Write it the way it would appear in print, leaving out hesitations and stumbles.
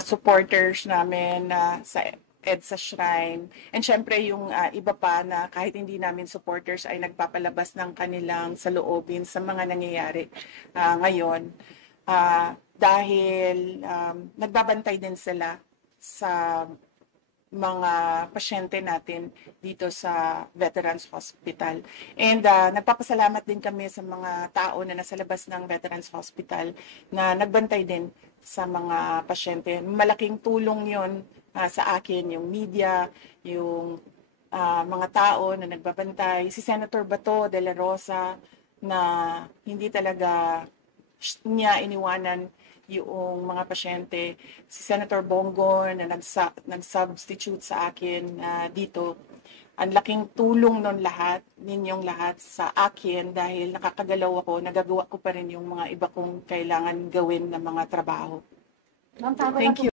supporters namin sa EDSA Shrine. And syempre yung iba pa na kahit hindi namin supporters ay nagpapalabas ng kanilang saloobin sa mga nangyayari ngayon. Dahil nagbabantay din sila sa mga pasyente natin dito sa Veterans Hospital. And nagpapasalamat din kami sa mga tao na nasa labas ng Veterans Hospital na nagbantay din sa mga pasyente. Malaking tulong yon sa akin, yung media, yung mga tao na nagbabantay. Si Senator Bato de la Rosa na hindi talaga niya iniwanan yung mga pasyente, si Senator Bongo na nag-substitute sa akin dito. Ang laking tulong nun lahat, ninyong lahat sa akin dahil nakakagalaw ako, nagagawa ko pa rin yung mga iba kong kailangan gawin na mga trabaho. Thank you.